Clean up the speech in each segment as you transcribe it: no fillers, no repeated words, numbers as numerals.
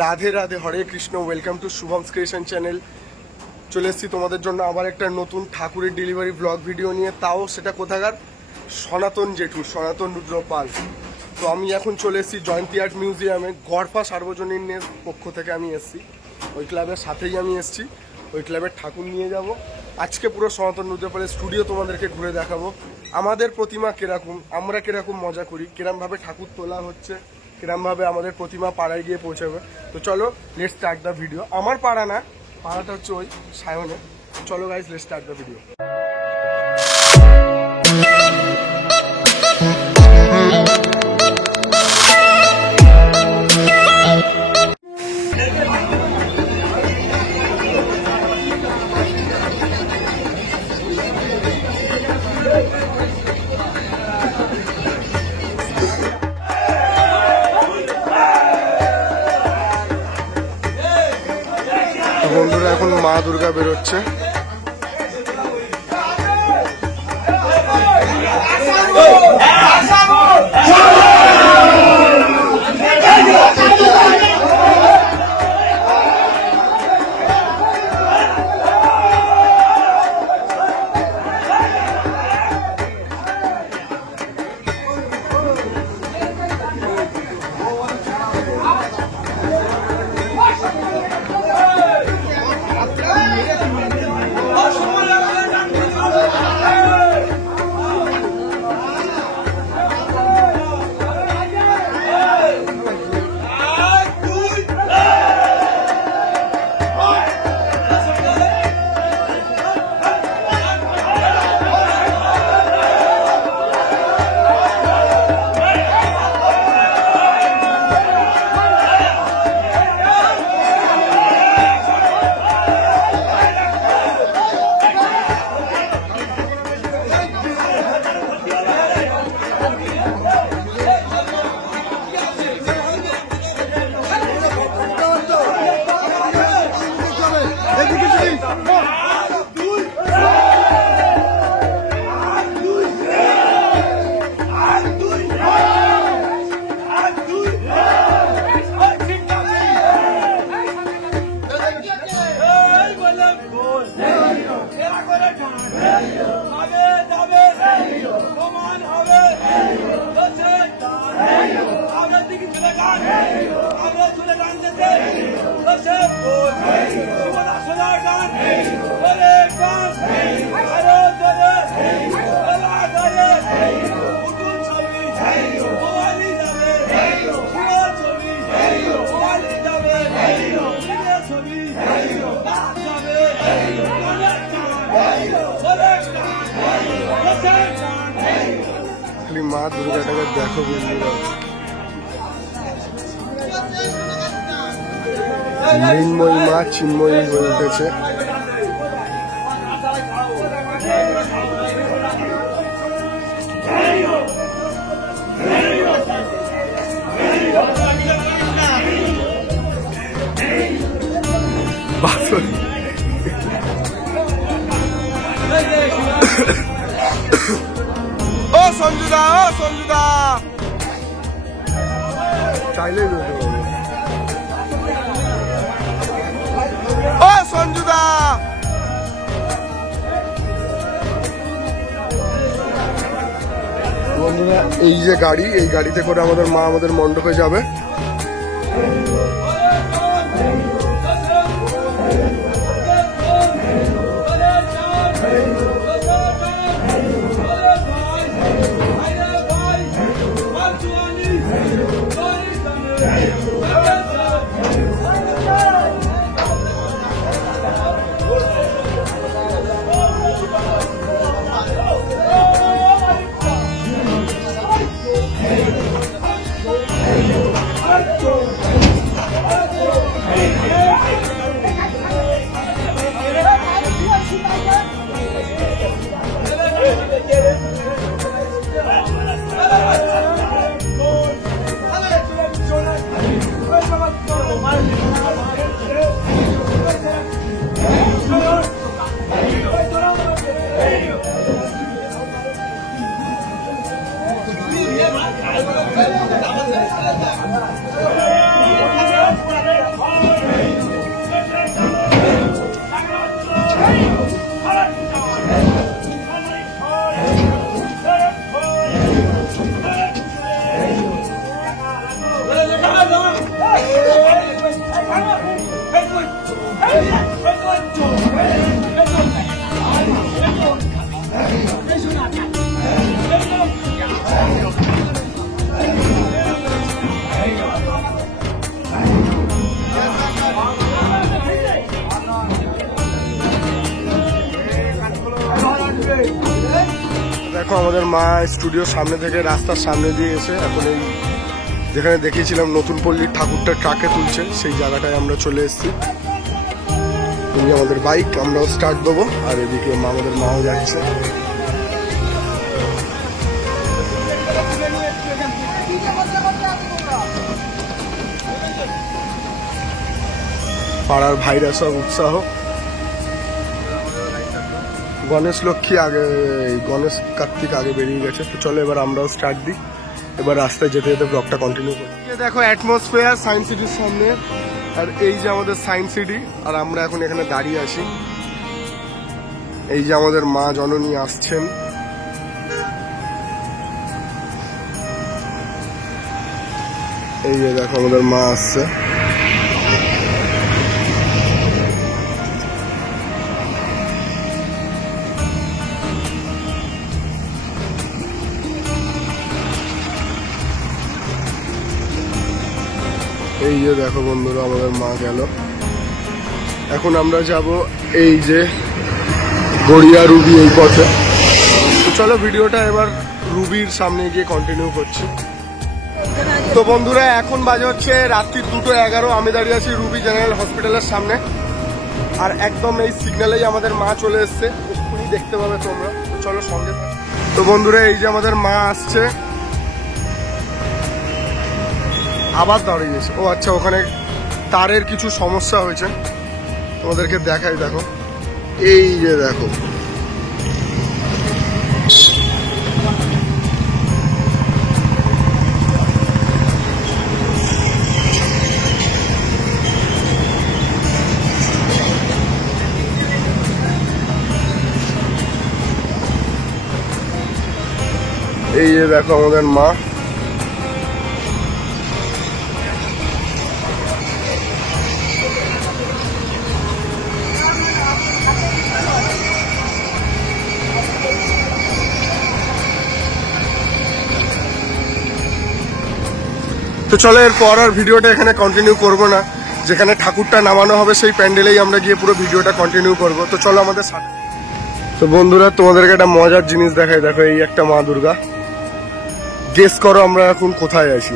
Radhe Radhe, Hare Krishna. Welcome to Shubham creation channel. চলে এসেছি তোমাদের জন্য আবার একটা নতুন ঠাকুরের ডেলিভারি ব্লগ ভিডিও নিয়ে, তাও সেটা কোথাকার, সনাতন জেঠু, সনাতন রুদ্রপাল। তো আমি এখন চলে এসেছি জয়ন্তী আর্ট মিউজিয়ামে, গড়ফা সার্বজনীনের পক্ষ থেকে আমি এসেছি। ওই ক্লাবের সাথেই আমি এসেছি, ওই ক্লাবের ঠাকুর নিয়ে যাব। আজকে পুরো সনাতন রুদ্রপালের স্টুডিও তোমাদেরকে ঘুরে দেখাবো। আমাদের প্রতিমা কিরকম, আমরা কিরকম মজা করি, কিরমভাবে ঠাকুর তোলা হচ্ছে, কিরমভাবে আমাদের প্রতিমা পাড়ায় গিয়ে পৌঁছাবে। তো চলো লেটস স্টার্ট দ্য ভিডিও। আমার পাড়া না, পাড়াটা হচ্ছে ওই সায়নে। চলো guys, let's start the video. বন্ধুরা, এখন মা দুর্গা বেরোচ্ছে। মা দুর্গাটাকে দেখো বন্ধুরা, মৃন্ময়ী মা চিন্ময়ী হয়ে উঠেছে। ও সঞ্জুদা, ও সঞ্জুদা, চাইলেই বলতে পারবো। ও সঞ্জুদা, বন্ধুরা এই যে গাড়ি, এই গাড়িতে করে আমাদের মা আমাদের মণ্ডপে যাবে। দেখো আমাদের মা স্টুডিওর সামনে থেকে রাস্তার সামনে দিয়ে এসে এখন এই যেখানে দেখিয়েছিলাম নতুন পল্লীর ঠাকুরটা ট্রাকে তুলছে সেই জায়গাটায় আমরা চলে এসেছি। আমাদের বাইক, আমরাও স্টার্ট দেবো, আর এদিকে আমাদের মাও যাচ্ছে। পাড়ার ভাইরা সব উৎসাহ। গণেশ লক্ষ্মী আগে, গণেশ কার্তিক আগে বেরিয়ে গেছে। তো চলো এবার আমরাও স্টার্ট দিই, এবার রাস্তায় যেতে যেতে ব্লগটা কন্টিনিউ করি। দেখো অ্যাটমসফিয়ার সায়েন্স সিটির সামনে, আর এই যে আমাদের সায়েন্স সিটি, আর আমরা এখন এখানে দাঁড়িয়ে আছি। এই যে আমাদের মা জননী আসছেন। এই যে দেখো আমাদের মা আসছে। এই যে দেখো বন্ধুরা আমাদের মা গেল। এখন আমরা যাব এই যে গড়িয়া রুবি এই পথে। তো চলো ভিডিওটা এবার রুবির সামনে গিয়ে কন্টিনিউ করছি। তো বন্ধুরা এখন বাজে হচ্ছে রাত্রি 2:11। আমি দাঁড়িয়ে আছি রুবি জেনারেল হসপিটালের সামনে, আর একদম এই সিগন্যালেই আমাদের মা চলে এসছে, এক্ষুনি দেখতে পাবে তোমরা। চলো সঙ্গে। তো বন্ধুরা এই যে আমাদের মা আসছে, আবার দাঁড়িয়ে গেছে। ও আচ্ছা, ওখানে তারের কিছু সমস্যা হয়েছে, তোমাদেরকে দেখাই। দেখো এই যে দেখো, এই যে দেখো আমাদের মা। তো চলো এরপর আর ভিডিওটা এখানে কন্টিনিউ করবো না, যেখানে ঠাকুরটা নামানো হবে সেই প্যান্ডেলেই আমরা গিয়ে পুরো ভিডিওটা কন্টিনিউ করব। তো চলো আমাদের সাথে। তো বন্ধুরা তোমাদেরকে একটা মজার জিনিস দেখাই। দেখো এই একটা মা দুর্গা। গেস করো আমরা এখন কোথায় আছি?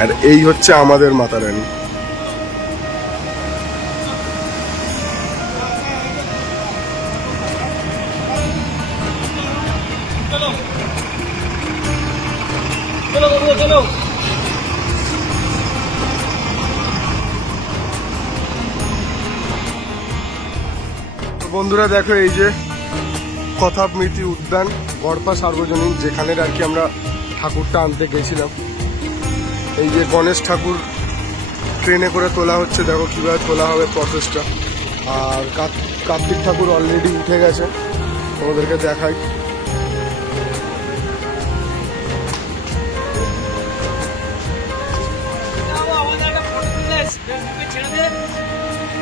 আর এই হচ্ছে আমাদের মাতা রানী। বন্ধুরা দেখো এই যে কথামৃতি উদ্যান গড়পা সার্বজনীন, যেখানে আর কি আমরা ঠাকুরটা আনতে গেছিলাম। এই যে গণেশ ঠাকুর ট্রেনে করে তোলা হচ্ছে, দেখো কিভাবে তোলা হবে প্রসেসটা। আর কার্তিক ঠাকুর অলরেডি উঠে গেছে, তোমাদেরকে দেখাই।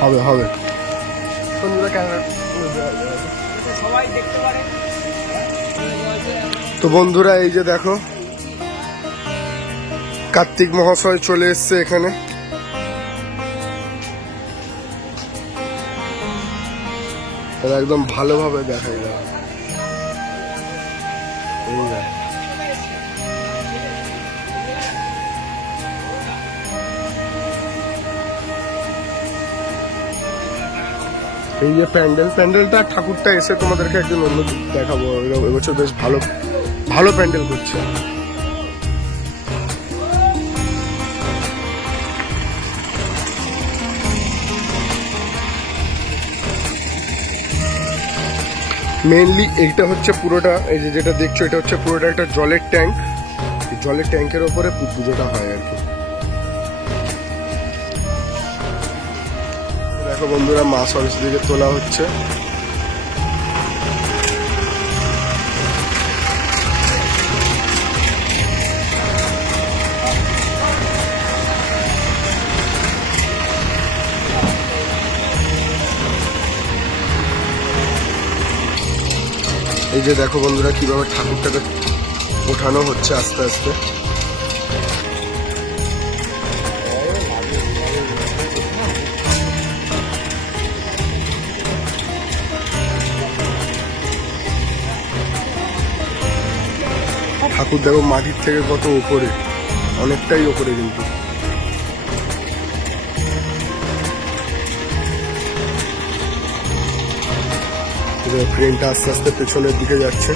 হবে হবে তো বন্ধুরা এই যে দেখো কার্তিক মহাশয় চলে এসছে এখানে। একদম ভালোভাবে দেখাই যায়। এই যে প্যান্ডেলটা ঠাকুরটা এসে তোমাদেরকে একদিন অন্য দেখাবো। এবছর বেশ ভালো ভালো প্যান্ডেল করছে। মেইনলি এইটা হচ্ছে পুরোটা, এই যে যেটা দেখছো এটা হচ্ছে পুরোটা একটা জলের ট্যাঙ্ক। জলের ট্যাঙ্কের ওপরে পুজোটা হয় আর কি। দেখো বন্ধুরা মা সরস্বতী দিকে তোলা হচ্ছে। এই যে দেখো বন্ধুরা কিভাবে ঠাকুরটাকে ওঠানো হচ্ছে আস্তে আস্তে। ঠাকুর দেখো মাটির থেকে কত উপরে, অনেকটাই উপরে কিন্তু। ট্রেনটা আস্তে আস্তে পেছনের দিকে যাচ্ছে।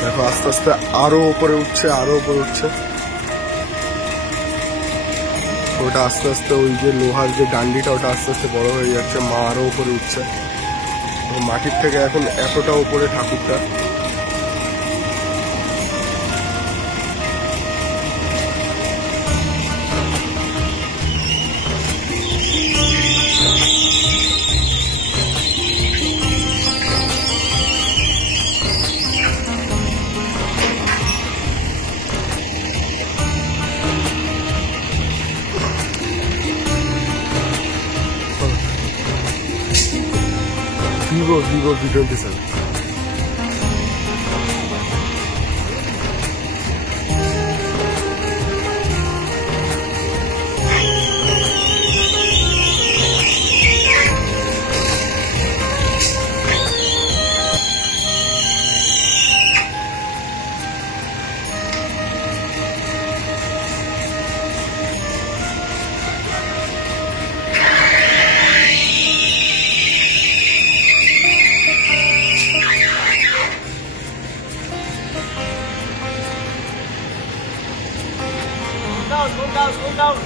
দেখো আস্তে আস্তে আরো উপরে উঠছে, আরো উপরে উঠছে। ওটা আস্তে আস্তে ওই যে লোহার যে ডান্ডিটা ওটা আস্তে আস্তে বড় হয়ে যাচ্ছে, মা আরো উপরে উঠছে। মাটির থেকে এখন এতটা উপরে ঠাকুরটা। Vivo V27। Slow down.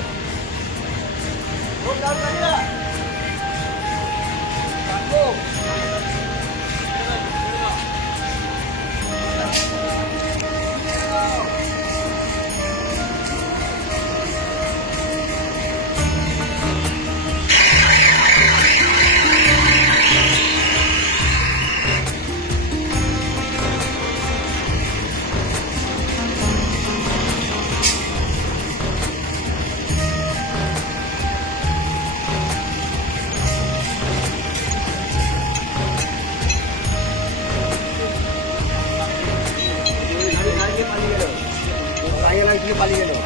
পালিয়ে গেল।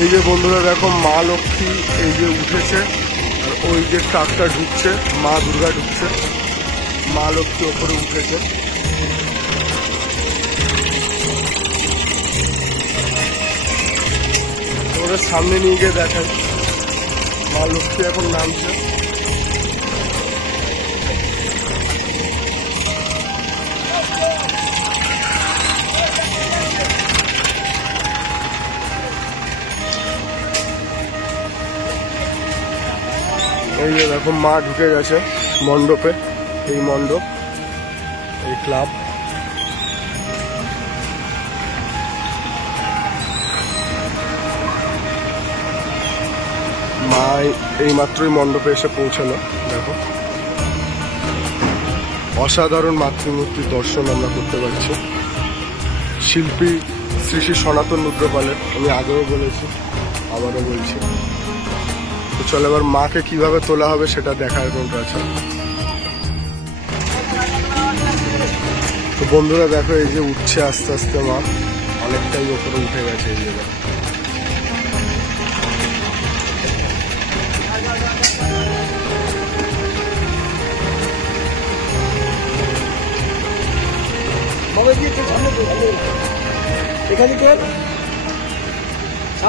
এই যে বন্ধুরা দেখো মা লক্ষ্মী এই যে উঠেছে, আর ওই যে ট্রাকটা ঢুকছে, মা দুর্গা ঢুকছে, মা লক্ষ্মী ওপরে উঠেছে। ওদের সামনে নিয়ে গিয়ে দেখায় মা লক্ষ্মী এখন নামছে। এই যে দেখো মা ঢুকে গেছে মণ্ডপে, এই মণ্ডপ, এই ক্লাব। মা এই মাত্রই মণ্ডপে এসে পৌঁছালো। দেখো অসাধারণ মাতৃমূর্তির দর্শন আমরা করতে পারছি। শিল্পী শ্রী শ্রী সনাতন রুদ্রপালের, আমি আগেও বলেছি আবারও বলছি। তো চলো এবার মাকে কিভাবে তোলা হবে সেটা দেখার কোনটা আছে। তো বন্ধুরা দেখো এই যে উঠছে আস্তে আস্তে মা, অনেকটাই ওপরে উঠে গেছে। এই জায়গায়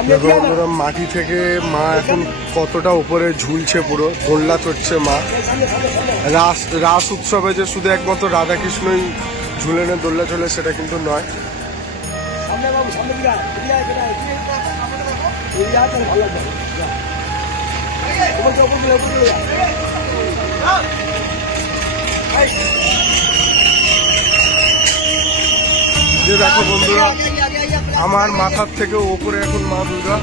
দেখো বন্ধুরা মাটি থেকে মা এখন কতটা উপরে ঝুলছে, পুরো দোলনা চড়ছে মা। রাস উৎসবে যে শুধু একমাত্র রাধাকৃষ্ণই ঝুলেনে দোলনা চলে সেটা কিন্তু নয়। যে দেখো বন্ধুরা, আমার মাথার থেকে ওপরে এখন মা দুর্গা।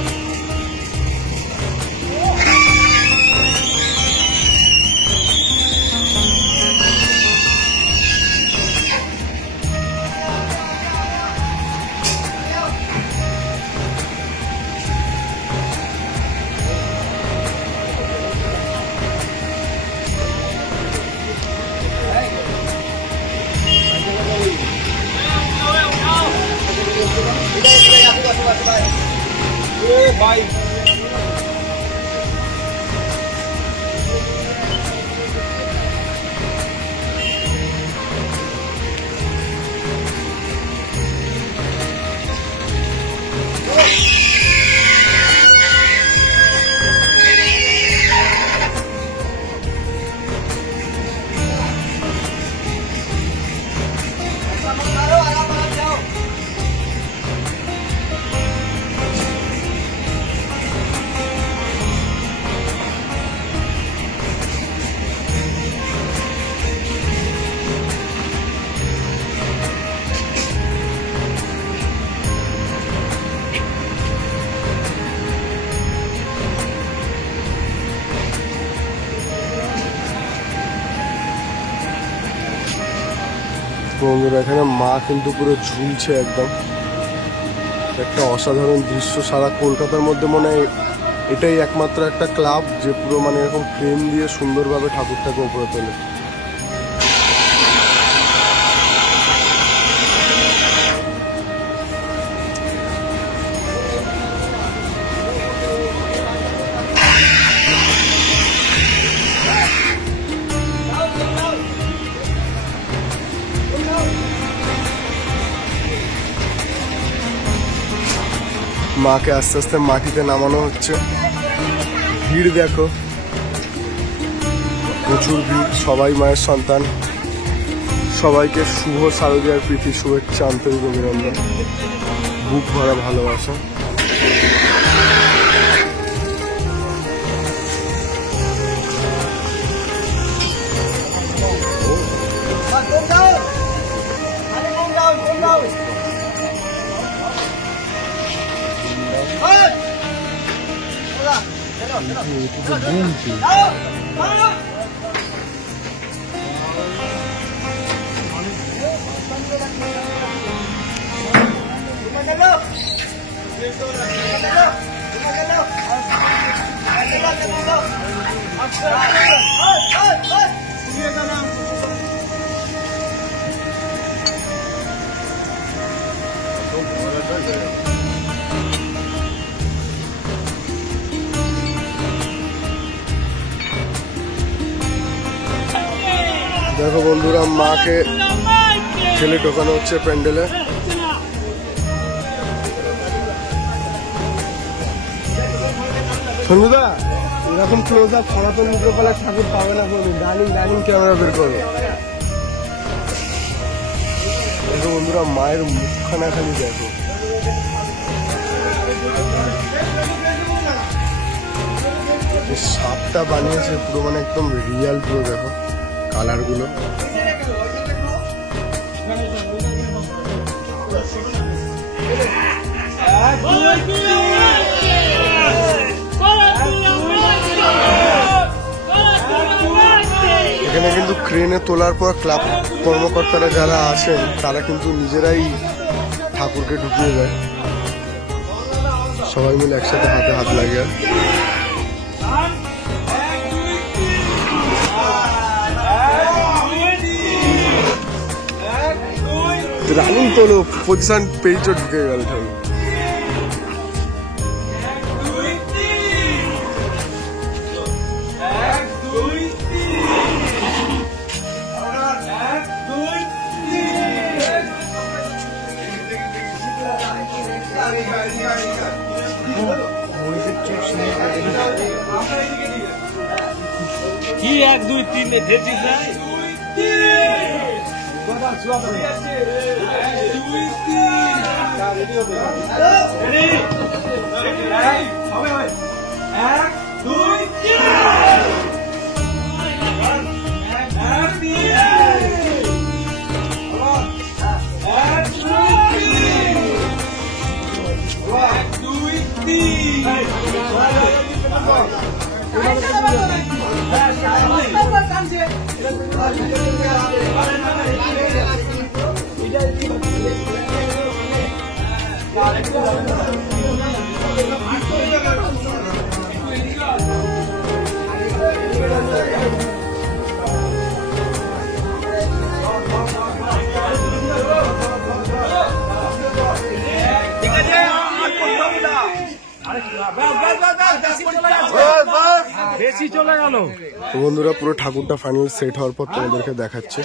भाई বন্ধুরা, এখানে মা কিন্তু পুরো ঝুলছে একদম। একটা অসাধারণ দৃশ্য। সারা কলকাতার মধ্যে মনে হয় এটাই একমাত্র একটা ক্লাব যে পুরো মানে এরকম ক্রেন দিয়ে সুন্দরভাবে ঠাকুরটাকে উপরে তোলে। মাকে আস্তে আস্তে মাটিতে নামানো হচ্ছে। ভিড় দেখো, প্রচুর ভিড়। সবাই মায়ের সন্তান, সবাইকে শুভ শারদীয়ার প্রীতি শুভেচ্ছা, আন্তরিক অভিনন্দন, বুক ভরা ভালোবাসা। দেখো বন্ধুরা, মাকে ঠেলে ঢোকানো হচ্ছে প্যান্ডেলে। সঞ্জুদা, এরকম ক্লোজ আপ সনাতন মিত্রপালের ঠাকুর পাবে না কোনো। ডাইনিং ক্যামেরা বের করো। দেখো বন্ধুরা, মায়ের মুখখানা খালি দেখো। সাপটা বানিয়েছে পুরো মানে একদম রিয়াল পুরো। দেখো কালার গুলো। এখানে কিন্তু ক্রেনে তোলার পর ক্লাব কর্মকর্তারা যারা আছেন তারা কিন্তু নিজেরাই ঠাকুরকে ঢুকিয়ে দেয়। সবাই মিলে একসাথে হাতে হাত লাগে। রানিং তোলো, পজিশন পেজও ঢুকে গেল ঠাকুর। 1 2 3 দেখছিস না বেশি চলে গেল। তো বন্ধুরা পুরো ঠাকুরটা ফাইনাল সেট হওয়ার পর তোমাদেরকে দেখাচ্ছে।